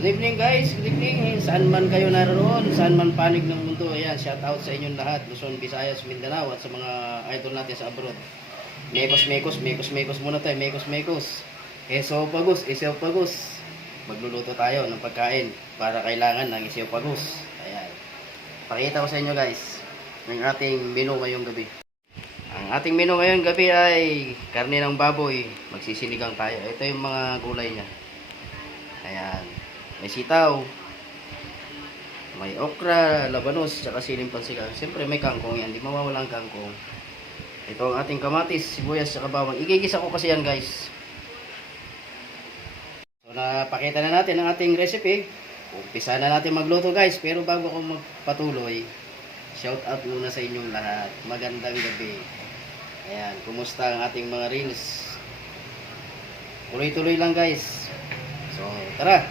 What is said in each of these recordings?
Good evening guys, good evening. Saan man kayo naroon, saan man panig ng mundo. Ayan, shout out sa inyong lahat. Luzon, Visayas, Mindanao at sa mga idol natin sa abroad. Mekos muna tayo, mekos. Eso pagos. Magluluto tayo ng pagkain para kailangan ng eso pagos. Ayan. Pakita ko sa inyo guys, ng ating menu ngayong gabi. Ang ating menu ngayong gabi ay karne ng baboy. Magsisinigang tayo. Ito yung mga gulay niya. Ayan. May sitaw, may okra, labanos, tsaka siling pansigang. Siyempre may kangkong yan, di mawawala ang kangkong. Ito ang ating kamatis, sibuyas, tsaka bawang. Igigisa ko kasi yan guys. So napakita na natin ang ating recipe. Umpisa na natin magluto guys. Pero bago ako magpatuloy, shout out muna sa inyong lahat. Magandang gabi. Ayan, kumusta ang ating mga reels? Tuloy-tuloy lang guys. So tara,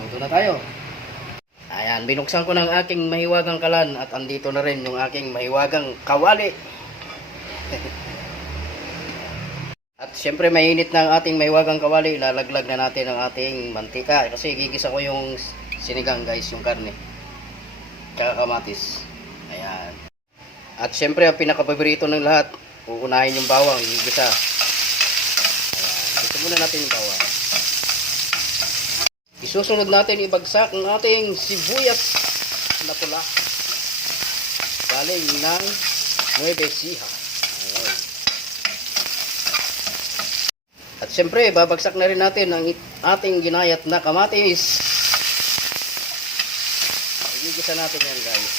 luto na tayo. Ayan, binuksan ko ng aking mahiwagang kalan at andito na rin yung aking mahiwagang kawali. At syempre mainit na ang ating mahiwagang kawali. Lalaglag na natin ang ating mantika kasi gigisa ko yung sinigang guys, yung karne tsaka kamatis. Ayan. At syempre ang pinakapaborito ng lahat, uunahin yung bawang, gigisa. Ayan, gusto muna natin yung bawang. Isusunod natin ibagsak ang ating sibuyas na pula galing ng Nueva Ecija. At syempre babagsak na rin natin ang ating ginayat na kamatis. Igigisa natin yan guys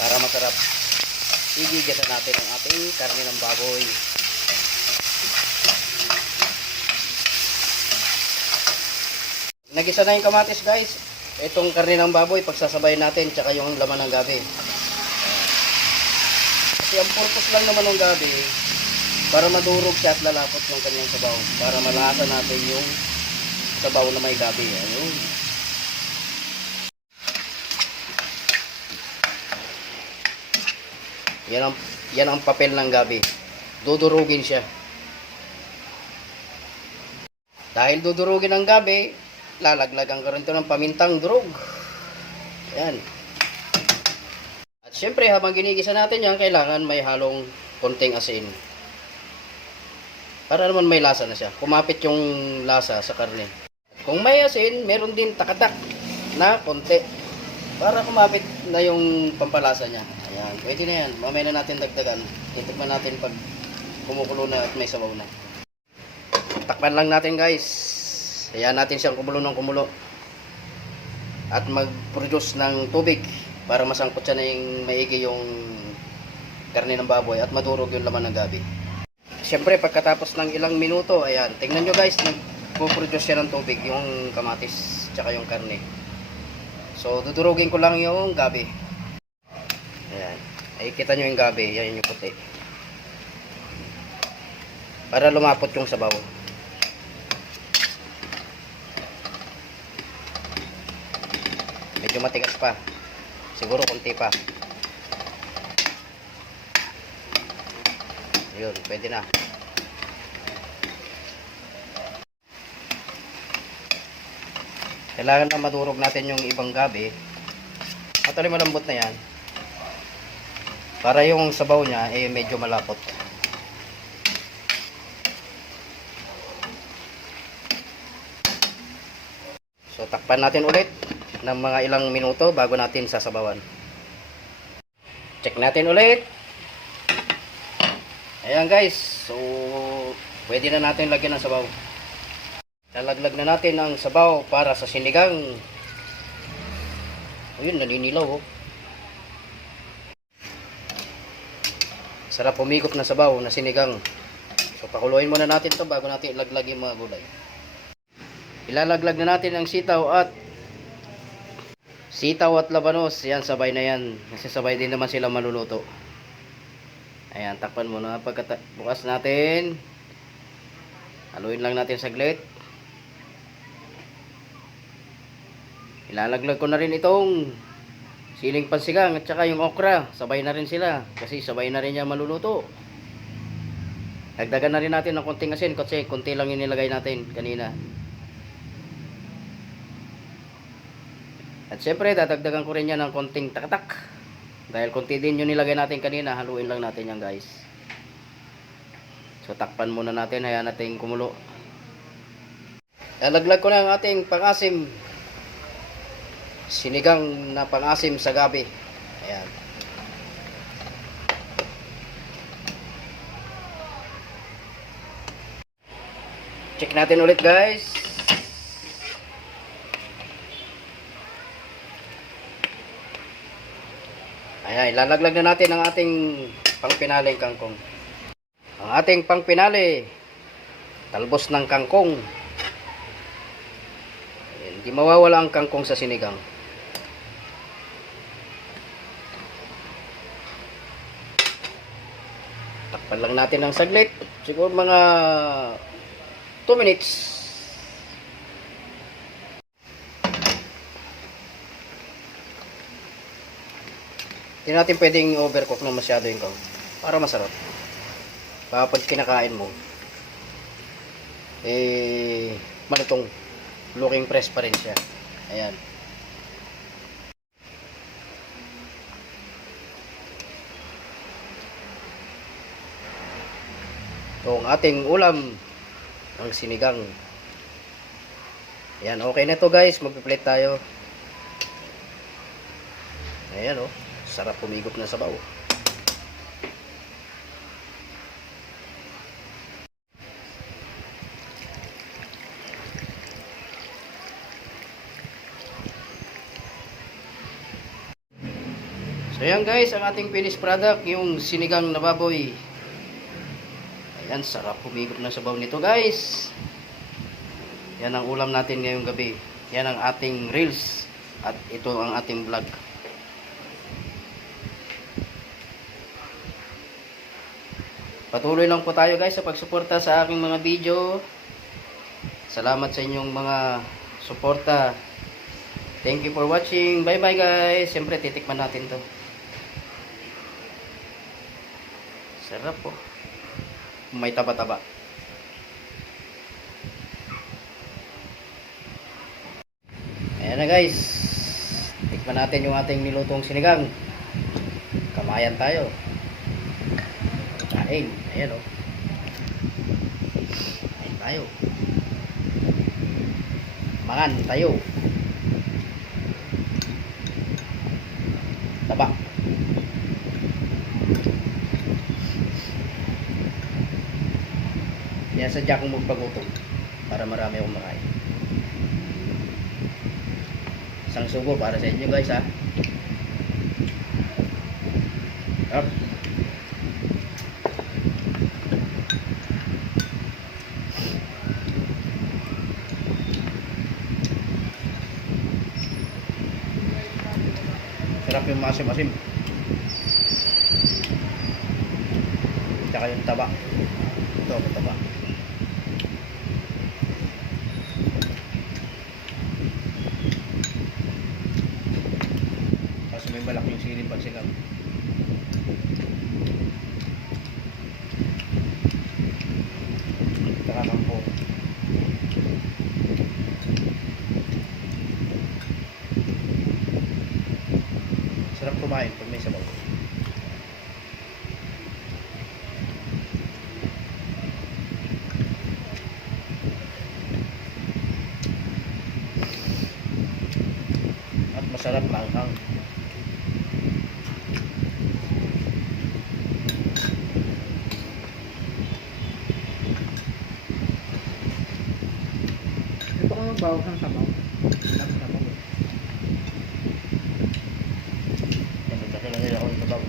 para masarap. Igigisa natin ang ating karne ng baboy. Nagisa na yung kamatis guys. Itong karne ng baboy pagsasabay natin tsaka yung laman ng gabi. Kasi ang purpose lang naman ng gabi para madurog siya at lalapot yung kanyang sabaw. Para malasa natin yung sabaw na may gabi. Ayun. Yan ang papel ng gabi. Dudurugin siya. Dahil dudurugin ang gabi, lalaglagan ka rin ito ng pamintang durog. Ayan. At syempre habang ginigisa natin yan, kailangan may halong konting asin. Para naman may lasa na siya. Kumapit yung lasa sa karne. Kung may asin, meron din takatak na konti. Para kumapit na yung pampalasa niya. Ayan. Pwede na yan. Mamaya na natin dagdagan. Titikman natin pag kumukulo na at may sabaw na. Takpan lang natin guys. Hayaan natin siyang kumulo ng kumulo at mag-produce ng tubig para masangkot siya na yung maigi yung karne ng baboy at madurog yung laman ng gabi. Siyempre pagkatapos ng ilang minuto, ayan, tingnan nyo guys, nag-produce siya ng tubig yung kamatis tsaka yung karne. So dudurugin ko lang yung gabi. Ayan, ay kita nyo yung gabi, yan yung puti para lumapot yung sabaw. Medyo matigas pa. Siguro konti pa. Ayun, pwede na. Kailangan na madurog natin yung ibang gabi. At malambot na yan. Para yung sabaw niya eh medyo malapot. So takpan natin ulit ng mga ilang minuto bago natin sasabawan. Check natin ulit. Ayan guys, so pwede na natin lagyan ng sabaw. Lalaglag na natin ang sabaw para sa sinigang. Ayun, nalinilaw oh. Sarap umikot na sabaw na sinigang. So pakuluin muna natin to bago natin ilaglag yung mga gulay. Ilalaglag na natin ang sitaw at labanos. Yan, sabay na yan. Kasi sabay din naman sila maluluto. Ayan, takpan muna. Pagbukas natin, haluin lang natin saglit. Ilalaglag ko na rin itong siling pansigang at saka yung okra. Sabay na rin sila. Kasi sabay na rin yan maluluto. Dagdagan na rin natin ng konting asin kasi konti lang yung nilagay natin kanina. At syempre, dadagdagan ko rin yan ng konting takatak. Dahil konti din yung nilagay natin kanina, haluin lang natin yan guys. So takpan muna natin, hayaan natin kumulo. Lalaglag ko na ang ating pang-asim. Sinigang na pang-asim sa gabi. Ayan. Check natin ulit guys. Ayan, ilalaglag na natin ang ating pangpinaling kangkong. Ang ating pangpinali, talbos ng kangkong. Ayan, hindi mawawala ang kangkong sa sinigang. Takpan lang natin ng saglit. Siguro mga 2 minutes. Hindi natin pwedeng overcook na masyado yung kangkong para masarap. Kapag kinakain mo, malutong, looking fresh pa rin siya. Ayan. So, ang ating ulam, ang sinigang. Ayan, okay na to guys. Magpiplate tayo. Ayan oh. Sarap pumigop na sabaw. So ayan guys, ang ating finished product, yung sinigang na baboy. Ayan, sarap pumigop na sabaw nito guys. Yan ang ulam natin ngayong gabi. Yan ang ating reels. At ito ang ating vlog. Patuloy lang po tayo guys sa pagsuporta sa aking mga video. Salamat sa inyong mga suporta. Thank you for watching. Bye bye guys. Siyempre titikman natin to. Sarap po. May taba-taba. Ayan na guys. Tikman natin yung ating nilutong sinigang. Kamayan tayo. Kain. Ayan o. Kain tayo. Mangan tayo. Taba. Yan sadya kong magpagutom para marami akong makain. Isang sugo para sa inyo guys ha. Up. Sarap yung masim-masim. Tsaka yung taba. Ito ang taba. Kasi may malaking siling pagsigang. Tsaka kangko. Sarap kumain pag may sabaw. At masarap langhang. Ito ko magbawas ng sabaw. Sabaw. Kasi lang nila ako ng sabaw.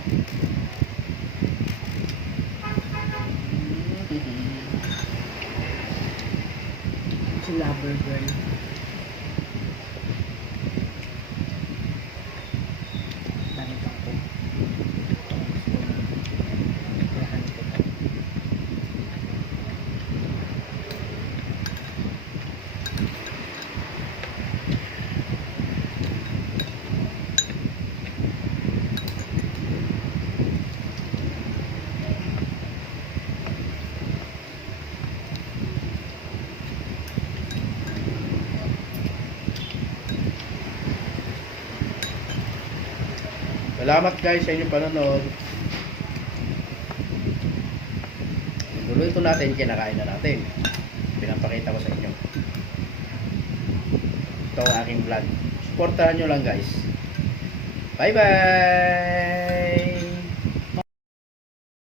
Si lover girl. Tanong ko. Salamat guys sa inyong panonood. Luluto natin, kinakain na natin. Pinapakita ko sa inyo. Ito ang aking vlog. Supportahan nyo lang guys. Bye bye!